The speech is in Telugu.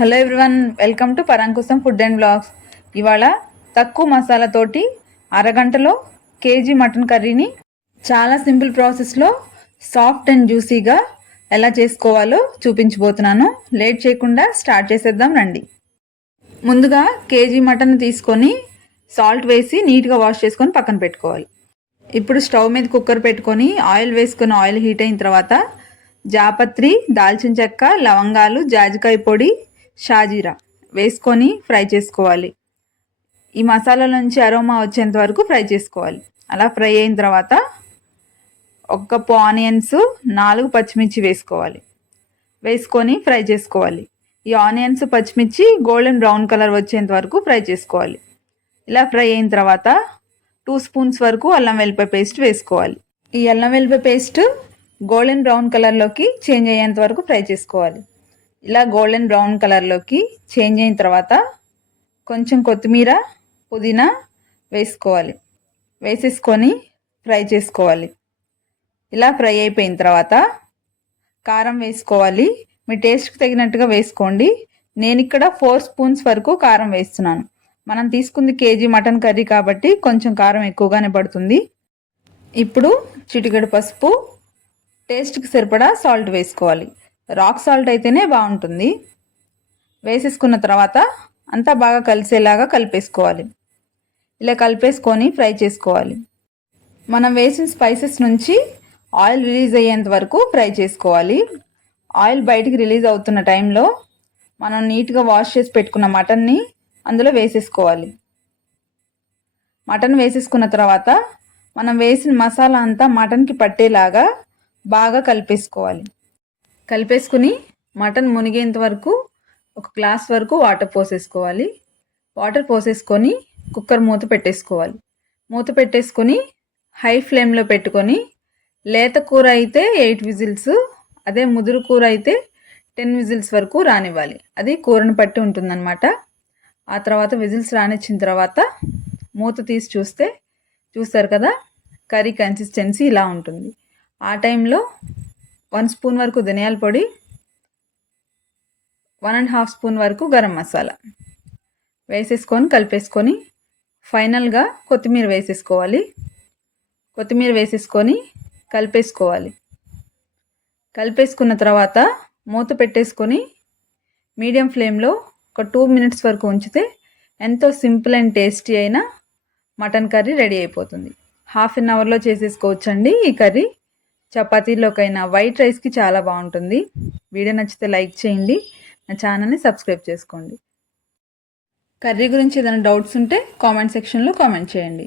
Hello everyone, welcome to Parankusam food and blogs. ఇవాళ తక్కువ మసాలాతోటి అరగంటలో కేజీ మటన్ కర్రీని చాలా సింపుల్ ప్రాసెస్లో సాఫ్ట్ అండ్ జ్యూసీగా ఎలా చేసుకోవాలో చూపించబోతున్నాను. లేట్ చేయకుండా స్టార్ట్ చేసేద్దాం రండి. ముందుగా కేజీ మటన్ తీసుకొని సాల్ట్ వేసి నీట్గా వాష్ చేసుకొని పక్కన పెట్టుకోవాలి. ఇప్పుడు స్టవ్ మీద కుక్కర్ పెట్టుకొని ఆయిల్ వేసుకొని ఆయిల్ హీట్ అయిన తర్వాత జాపత్రి, దాల్చిన చెక్క, లవంగాలు, జాజికాయ పొడి, షాజీరా వేసుకొని ఫ్రై చేసుకోవాలి. ఈ మసాలాల నుంచి అరోమా వచ్చేంత వరకు ఫ్రై చేసుకోవాలి. అలా ఫ్రై అయిన తర్వాత ఒక కప్పు ఆనియన్స్, 4 పచ్చిమిర్చి వేసుకోవాలి. వేసుకొని ఫ్రై చేసుకోవాలి. ఈ ఆనియన్స్, పచ్చిమిర్చి గోల్డెన్ బ్రౌన్ కలర్ వచ్చేంత వరకు ఫ్రై చేసుకోవాలి. ఇలా ఫ్రై అయిన తర్వాత 2 స్పూన్స్ వరకు అల్లం వెల్లిపాయ పేస్ట్ వేసుకోవాలి. ఈ అల్లం వెల్లిపాయ పేస్ట్ గోల్డెన్ బ్రౌన్ కలర్లోకి చేంజ్ అయ్యేంత వరకు ఫ్రై చేసుకోవాలి. ఇలా గోల్డెన్ బ్రౌన్ కలర్లోకి చేంజ్ అయిన తర్వాత కొంచెం కొత్తిమీర, పుదీనా వేసుకోవాలి. వేసేసుకొని ఫ్రై చేసుకోవాలి. ఇలా ఫ్రై అయిపోయిన తర్వాత కారం వేసుకోవాలి. మీ టేస్ట్కి తగినట్టుగా వేసుకోండి. నేను ఇక్కడ 4 స్పూన్స్ వరకు కారం వేస్తున్నాను. మనం తీసుకుంది కేజీ మటన్ కర్రీ కాబట్టి కొంచెం కారం ఎక్కువగానే పడుతుంది. ఇప్పుడు చిటికెడు పసుపు, టేస్ట్కి సరిపడా సాల్ట్ వేసుకోవాలి. రాక్ సాల్ట్ అయితేనే బాగుంటుంది. వేసేసుకున్న తర్వాత అంతా బాగా కలిసేలాగా కలిపేసుకోవాలి. ఇలా కలిపేసుకొని ఫ్రై చేసుకోవాలి. మనం వేసిన స్పైసెస్ నుంచి ఆయిల్ రిలీజ్ అయ్యేంత వరకు ఫ్రై చేసుకోవాలి. ఆయిల్ బయటికి రిలీజ్ అవుతున్న టైంలో మనం నీట్గా వాష్ చేసి పెట్టుకున్న మటన్ని అందులో వేసేసుకోవాలి. మటన్ వేసేసుకున్న తర్వాత మనం వేసిన మసాలా అంతా మటన్కి పట్టేలాగా బాగా కలిపేసుకోవాలి. కలిపేసుకుని మటన్ మునిగేంత వరకు 1 గ్లాస్ వరకు వాటర్ పోసేసుకోవాలి. వాటర్ పోసేసుకొని కుక్కర్ మూత పెట్టేసుకోవాలి. మూత పెట్టేసుకొని హై ఫ్లేమ్లో పెట్టుకొని లేత కూర అయితే 8 విజిల్స్, అదే ముదురు కూర అయితే 10 విజిల్స్ వరకు రానివ్వాలి. అది కూరను పట్టి ఉంటుందన్నమాట. ఆ తర్వాత విజిల్స్ రానిచ్చిన తర్వాత మూత తీసి చూస్తారు కదా, కర్రీ కన్సిస్టెన్సీ ఇలా ఉంటుంది. ఆ టైంలో 1 స్పూన్ వరకు ధనియాల పొడి, 1.5 స్పూన్ వరకు గరం మసాలా వేసేసుకొని కలిపేసుకొని ఫైనల్గా కొత్తిమీర వేసేసుకోవాలి. కొత్తిమీర వేసేసుకొని కలిపేసుకోవాలి. కలిపేసుకున్న తర్వాత మూత పెట్టేసుకొని మీడియం ఫ్లేమ్లో ఒక 2 మినిట్స్ వరకు ఉంచితే ఎంతో సింపుల్ అండ్ టేస్టీ అయిన మటన్ కర్రీ రెడీ అయిపోతుంది. హాఫ్ అన్ అవర్లో చేసేసుకోవచ్చండి. ఈ కర్రీ చపాతీలోకైనా వైట్ రైస్కి చాలా బాగుంటుంది. వీడియో నచ్చితే లైక్ చేయండి. నా ఛానల్ని సబ్స్క్రైబ్ చేసుకోండి. కర్రీ గురించి ఏదైనా డౌట్స్ ఉంటే కామెంట్ సెక్షన్లో కామెంట్ చేయండి.